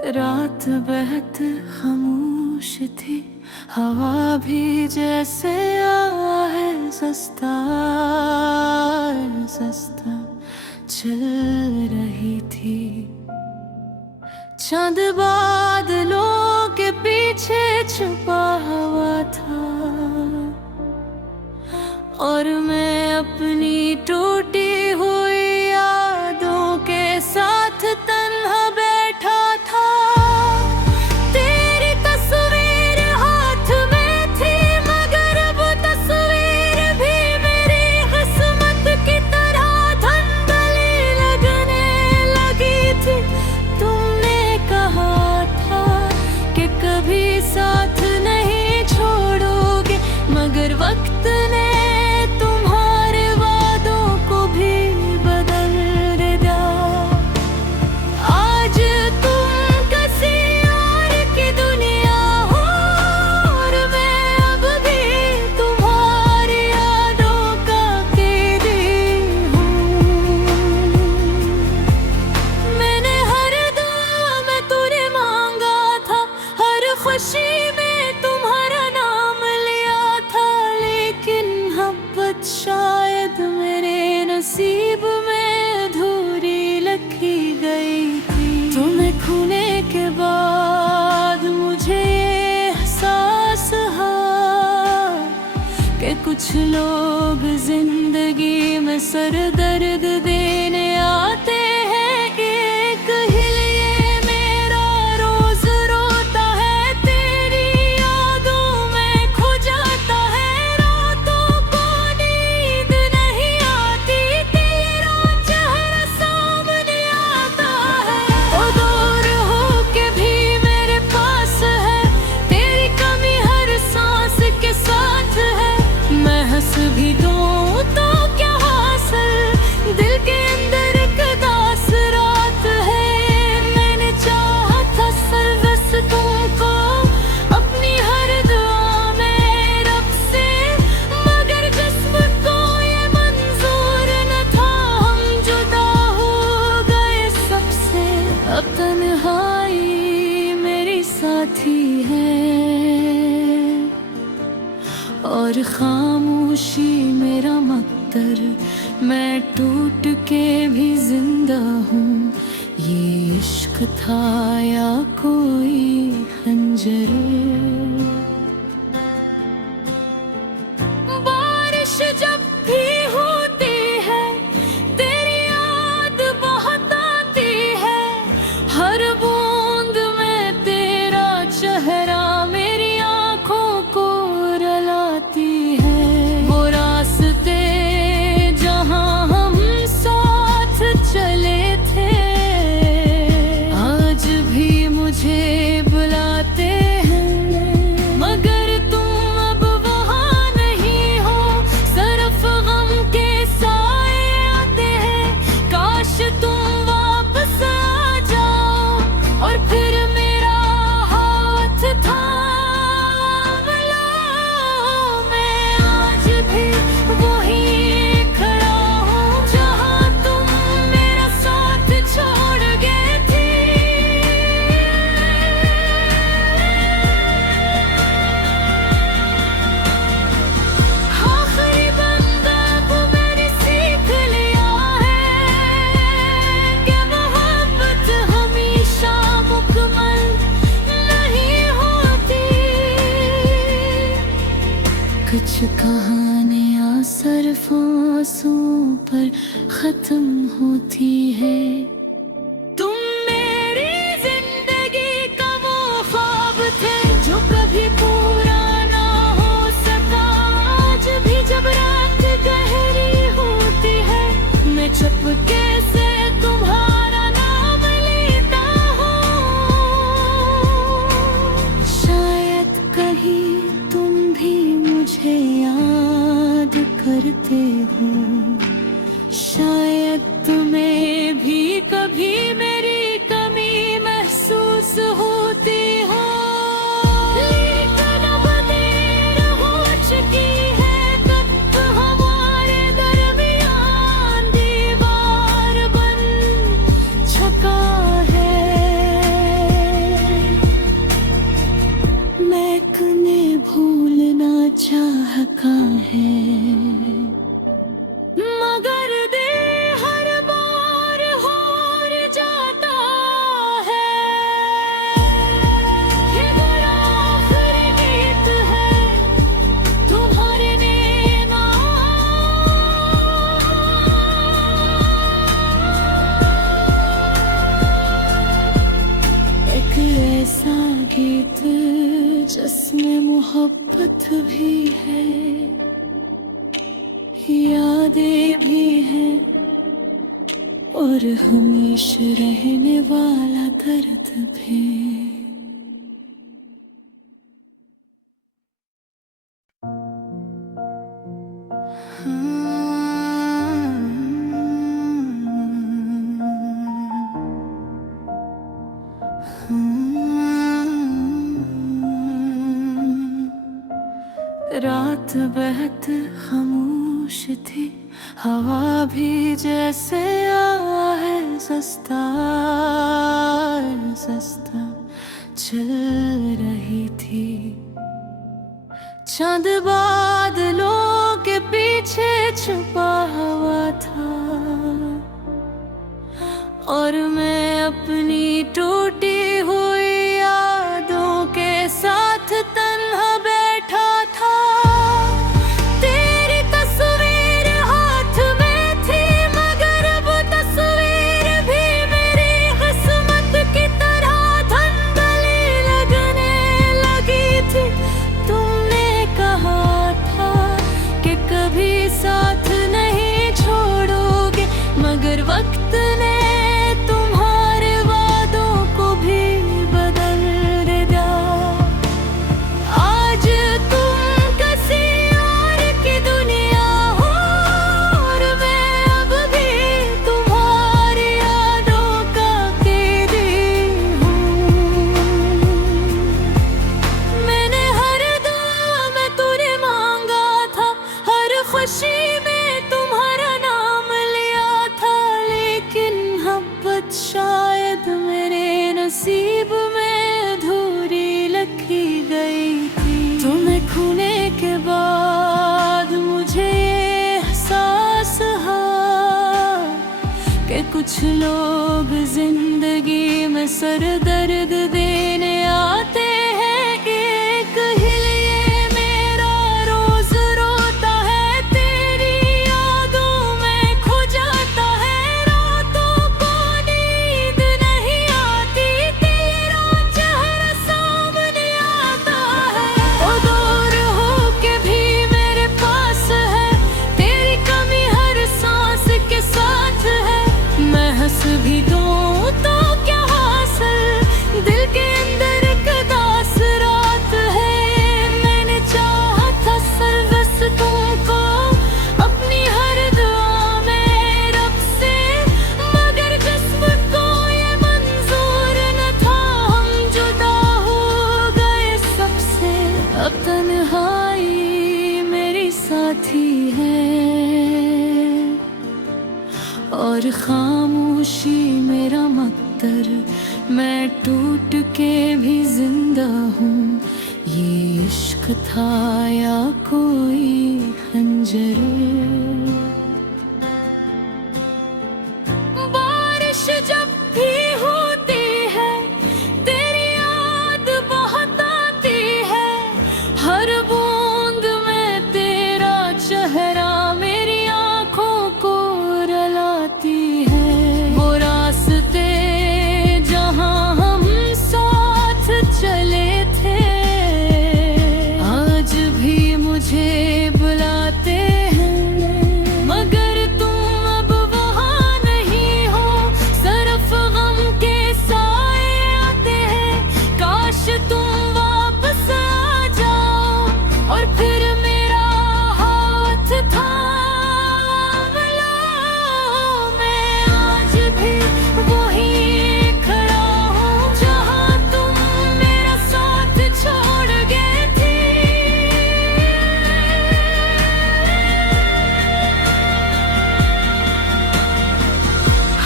रात बहुत खामोश थी, हवा भी जैसे सस्ता चल रही थी। चांद बादलों के पीछे छुपा हुआ था और मैं अपनी टूटी हुई यादों के साथ तन्हा बैठा था। तेरी तस्वीर हाथ में थी, मगर वो तस्वीर भी मेरी किस्मत की तरह धुंधली लगने लगी थी। तुमने कहा था कि कभी साथ नहीं छोड़ोगे, मगर वक्त ने खुशी में तुम्हारा नाम लिया था, लेकिन मोहब्बत शायद मेरे नसीब में अधूरी लिखी गई थी। तुम्हें खोने के बाद मुझे एहसास हुआ कि कुछ लोग जिंदगी में सर दर्द देने आते हैं। एक हिलिए मेरा रोज रोता है, तेरी यादों में खो जाता है। रातों को नींद नहीं आती, तेरा चेहरा सामने आता है। ओ दूर हो के भी मेरे पास है, तेरी कमी हर सांस के साथ है। मैं हंस भी दूं तो क्या हासिल, दिल के अंदर एक दास रात है। मैंने चाहा था सर्वस तुमको अपनी हर दुआ में रब से, मगर जिस्म को ये मंजूर न था। हम जुदा हो गए सबसे, अब तन्हाई मेरी साथी है और खामोशी मेरा मकदर। मैं टूट के भी जिंदा हूँ, ये इश्क था या कोई खंजर। बारिश जब भी होती है, तेरी याद बहुत आती है। हर बूंद में तेरा चेहरा मेरी आंखों को रुलाती है। वो रास्ते जहां हम साथ चले थे, आज भी मुझे बुलाते हैं। मगर तुम अब वहां नहीं हो, सिर्फ गम के साए आते हैं। काश तुम वापस आ जाओ और फिर मेरा हाथ थाम लो। मैं आज भी वहीं खड़ा हूँ, जहाँ तुम मेरा साथ छोड़ गए थे। आखिरी बंदा वो मैंने सीख लिया है कि मोहब्बत हमेशा मुकम्मल नहीं होती। कुछ कहानियाँ सिर्फ आंसुओं पर खत्म होती है। तुम मेरी जिंदगी का वो ख्वाब थे जो कभी पूरा ना हो सका। आज भी जब रात गहरी होती है, मैं चुपके से तुम्हारा नाम लेता हूँ। शायद कहीं तुम भी मुझे याद करते हो, शायद तुम्हें भी कभी मेरी कमी महसूस होती हो। लेकिन अब देर हो चुकी है, तब हमारे दरमियान दीवार बन चुका है। जिसमें मोहब्बत भी है, यादें भी हैं और हमेशा रहने वाला दर्द भी। रात बहुत खामोश थी, हवा भी जैसे सस्ता चल रही थी। चांद बादलों के पीछे छुपा हुआ था और मैं अपनी टूटी हुई यादों के साथ तन्हा बैठा था। तेरी तस्वीर हाथ में थी, मगर वो तस्वीर भी मेरी किस्मत की तरह धुंधली लगने लगी थी। तुमने कहा था कि कभी साथ नहीं छोड़ोगे, मगर वक्त ने खुशी में तुम्हारा नाम लिया था, लेकिन मोहब्बत शायद मेरे नसीब में अधूरी लिखी गई थी। तुम्हें खोने के बाद मुझे ये एहसास हुआ कि कुछ लोग जिंदगी में सर दर्द देने आते हैं। एक हिलिए मेरा रोज रोता है, तेरी यादों में खो जाता है। रातों को नींद नहीं आती, तेरा चेहरा सामने आता है। ओ दूर हो के भी मेरे पास है, तेरी कमी हर सांस के साथ है। मैं हंस भी दूं तो क्या हासिल, दिल के अंदर एक उदास रात है। मैंने चाहा था सर्वस तुमको अपनी हर दुआ में रब से, मगर जिस्म को ये मंजूर न था। हम जुदा हो गए सबसे, अब तन्हाई मेरी साथी है और खामोशी मेरा मकदर। मैं टूट के भी जिंदा हूँ, ये इश्क था या कोई खंजर। बारिश जब भी होती है, तेरी याद बहुत आती है। हर बूंद में तेरा चेहरा मेरी आंखों को रुलाती है। वो रास्ते जहाँ हम साथ चले थे, आज भी मुझे बुलाते हैं। मगर तुम अब वहाँ नहीं हो, सिर्फ गम के साए आते हैं। काश तुम वापस आ जाओ और फिर मेरा हाथ थाम लो। मैं आज भी वहीं खड़ा हूँ जहाँ तुम मेरा साथ छोड़ गए थे।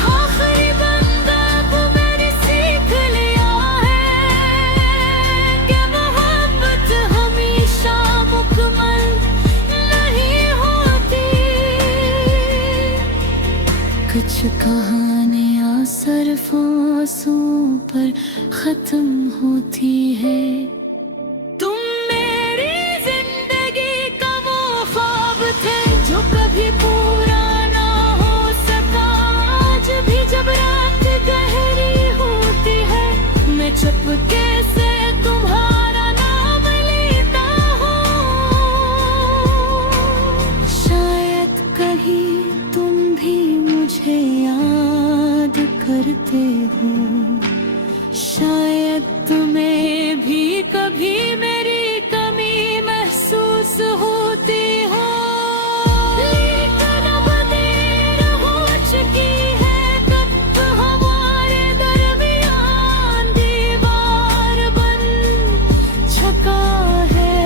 आखिरी बंदा वो मैंने सीख लिया है कि मोहब्बत हमेशा मुकम्मल नहीं होती। कुछ कहानियाँ सिर्फ आंसुओं पर खत्म होती है। तुम मेरी जिंदगी का वो ख्वाब थे जो कभी पूरा ना हो सका। आज भी जब रात गहरी होती है, मैं चुपके से तुम्हारा नाम से हूँ। शायद तुम्हें भी कभी मेरी कमी महसूस होती हो, लेकिन अब देर हो चुकी है। कब हमारे दरमियान दीवार बन चुका है।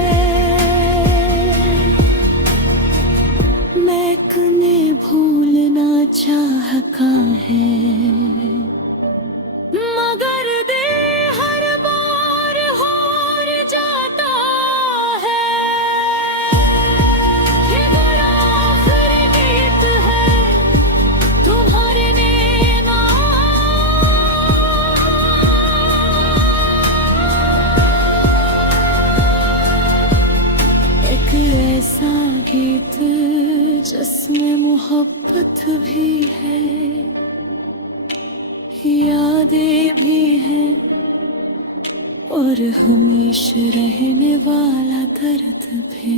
मैंने भूलना चाहा है, मगर दिल हर बार हार जाता है। ये मेरा आखिरी गीत है तुम्हारे नाम। एक ऐसा गीत जिसमें मोहब्बत भी है, यादें भी हैं और हमेशा रहने वाला दर्द भी।